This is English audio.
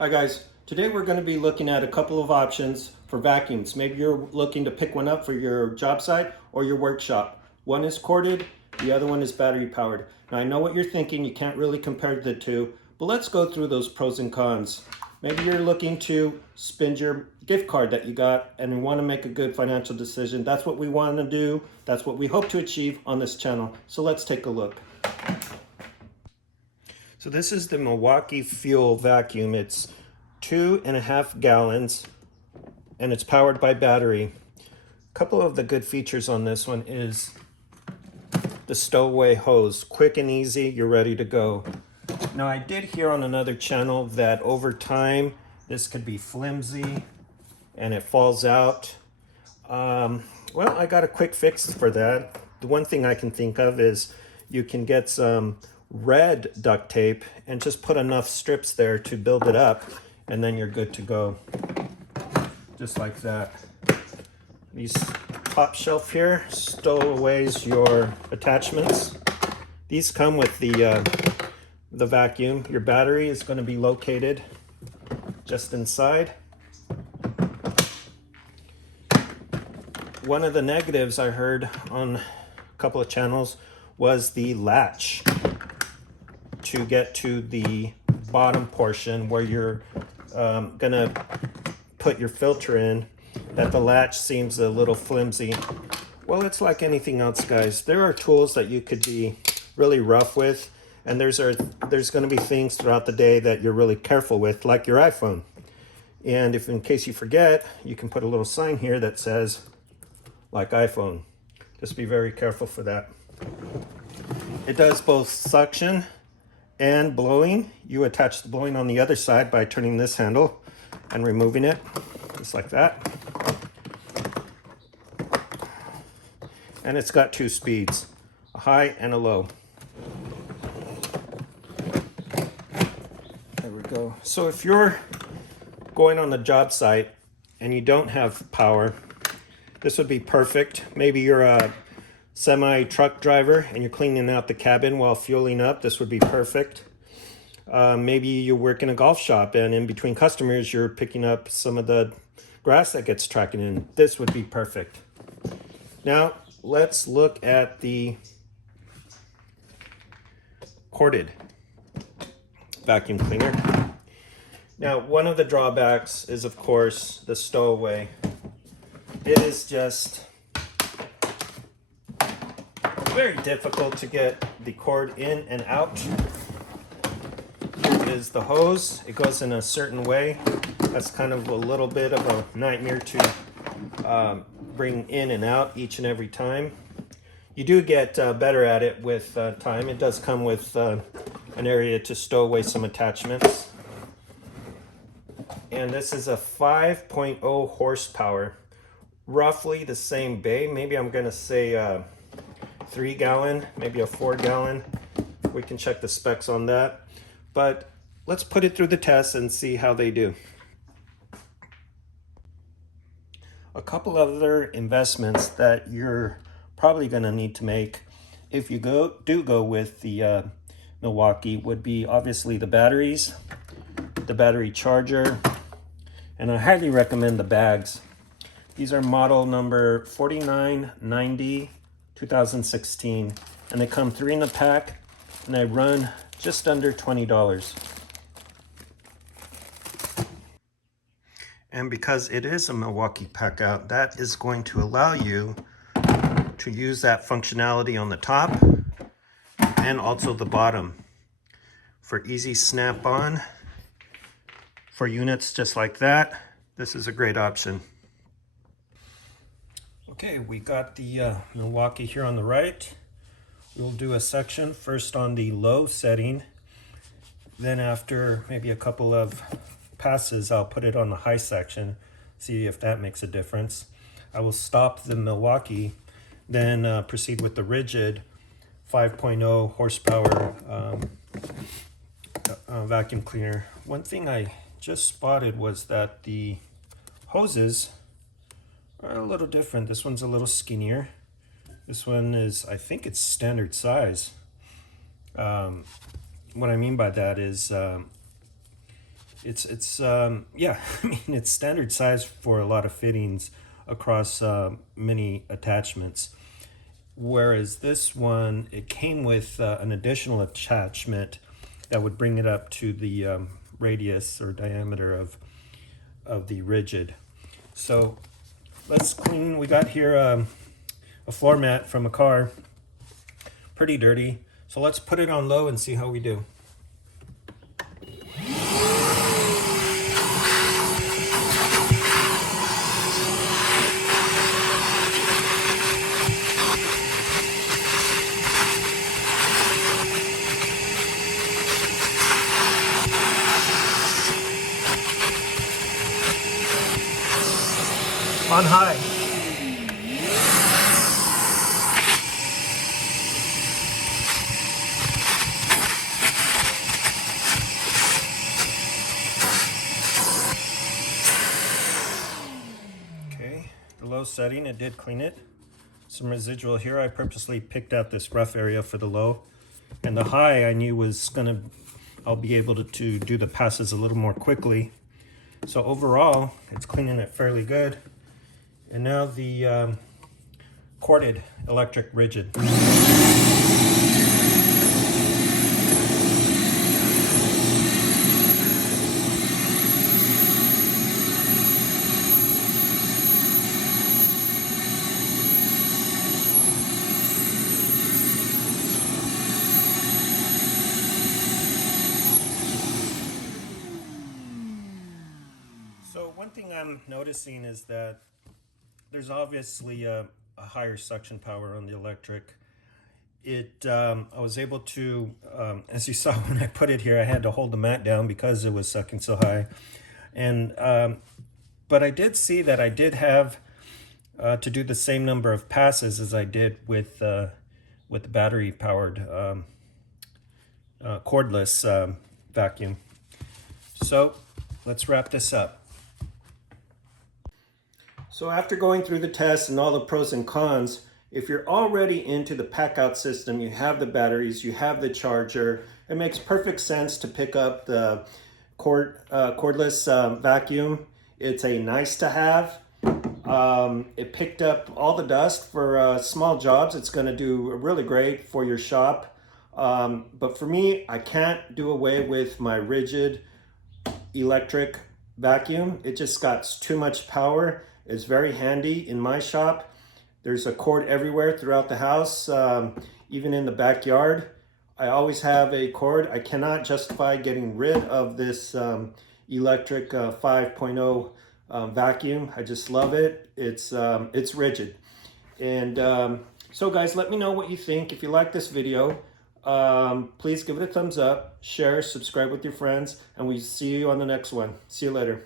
Hi guys, today we're going to be looking at a couple of options for vacuums. Maybe you're looking to pick one up for your job site or your workshop. One is corded, the other one is battery powered. Now I know what you're thinking, you can't really compare the two, but let's go through those pros and cons. Maybe you're looking to spend your gift card that you got and you want to make a good financial decision. That's what we want to do. That's what we hope to achieve on this channel. So let's take a look. So this is the Milwaukee FUEL vacuum. It's 2.5 gallons and it's powered by battery. A couple of the good features on this one is the stowaway hose. Quick and easy, you're ready to go. Now I did hear on another channel that over time this could be flimsy and it falls out. Well, I got a quick fix for that. The one thing I can think of is you can get some red duct tape and just put enough strips there to build it up, and then you're good to go. Just like that. These top shelf here stowaways your attachments. These come with the vacuum. Your battery is going to be located just inside. One of the negatives I heard on a couple of channels was the latch to get to the bottom portion where you're gonna put your filter in, that the latch seems a little flimsy. Well, it's like anything else, guys. There are tools that you could be really rough with, and there's going to be things throughout the day that you're really careful with, like your iPhone. And if in case you forget, you can put a little sign here that says like iPhone. Just be very careful for that. It does both suction and blowing. You attach the blowing on the other side by turning this handle and removing it, just like that. And it's got 2 speeds, a high and a low. There we go. So if you're going on the job site and you don't have power, this would be perfect. Maybe you're a semi-truck driver and you're cleaning out the cabin while fueling up. This would be perfect. Maybe you work in a golf shop and in between customers you're picking up some of the grass that gets tracking in. This would be perfect. Now let's look at the corded vacuum cleaner. Now one of the drawbacks is of course the stowaway. It is just very difficult to get the cord in and out. Here is the hose. It goes in a certain way. That's kind of a little bit of a nightmare to bring in and out each and every time. You do get better at it with time. It does come with an area to stow away some attachments. And this is a 5.0 horsepower. Roughly the same bay. Maybe I'm going to say 3 gallon, maybe a 4 gallon. We can check the specs on that. But let's put it through the test and see how they do. A couple other investments that you're probably going to need to make if you do go with the Milwaukee would be obviously the batteries, the battery charger, and I highly recommend the bags. These are model number 4990 2016, and they come 3 in a pack, and they run just under $20. And because it is a Milwaukee pack out, that is going to allow you to use that functionality on the top and also the bottom for easy snap-on for units just like that. This is a great option. Okay, we got the Milwaukee here on the right. We'll do a section first on the low setting. Then after maybe a couple of passes, I'll put it on the high section, see if that makes a difference. I will stop the Milwaukee, then proceed with the Ridgid 5.0 horsepower vacuum cleaner. One thing I just spotted was that the hoses are a little different. This one's a little skinnier. This one is, I think it's standard size. What I mean by that is yeah, I mean, it's standard size for a lot of fittings across many attachments. Whereas this one, it came with an additional attachment that would bring it up to the radius or diameter of the Ridgid. So let's clean. We got here a floor mat from a car, pretty dirty. So let's put it on low and see how we do. On high. Okay, the low setting, it did clean it. Some residual here. I purposely picked out this rough area for the low. And the high I knew was I'll be able to do the passes a little more quickly. So overall, it's cleaning it fairly good. And now the corded electric Ridgid. So one thing I'm noticing is that there's obviously a higher suction power on the electric. I was able to, as you saw when I put it here, I had to hold the mat down because it was sucking so high. And but I did see that I did have to do the same number of passes as I did with the battery-powered cordless vacuum. So let's wrap this up. So after going through the tests and all the pros and cons, if you're already into the pack-out system, you have the batteries, you have the charger, it makes perfect sense to pick up the cordless vacuum. It's a nice to have. It picked up all the dust for small jobs. It's going to do really great for your shop. But for me, I can't do away with my Ridgid electric vacuum. It just got too much power. It's very handy in my shop. There's a cord everywhere throughout the house, even in the backyard. I always have a cord. I cannot justify getting rid of this electric 5.0 vacuum. I just love it. It's Ridgid. And so guys, let me know what you think. If you like this video, please give it a thumbs up, share, subscribe with your friends, and we see you on the next one. See you later.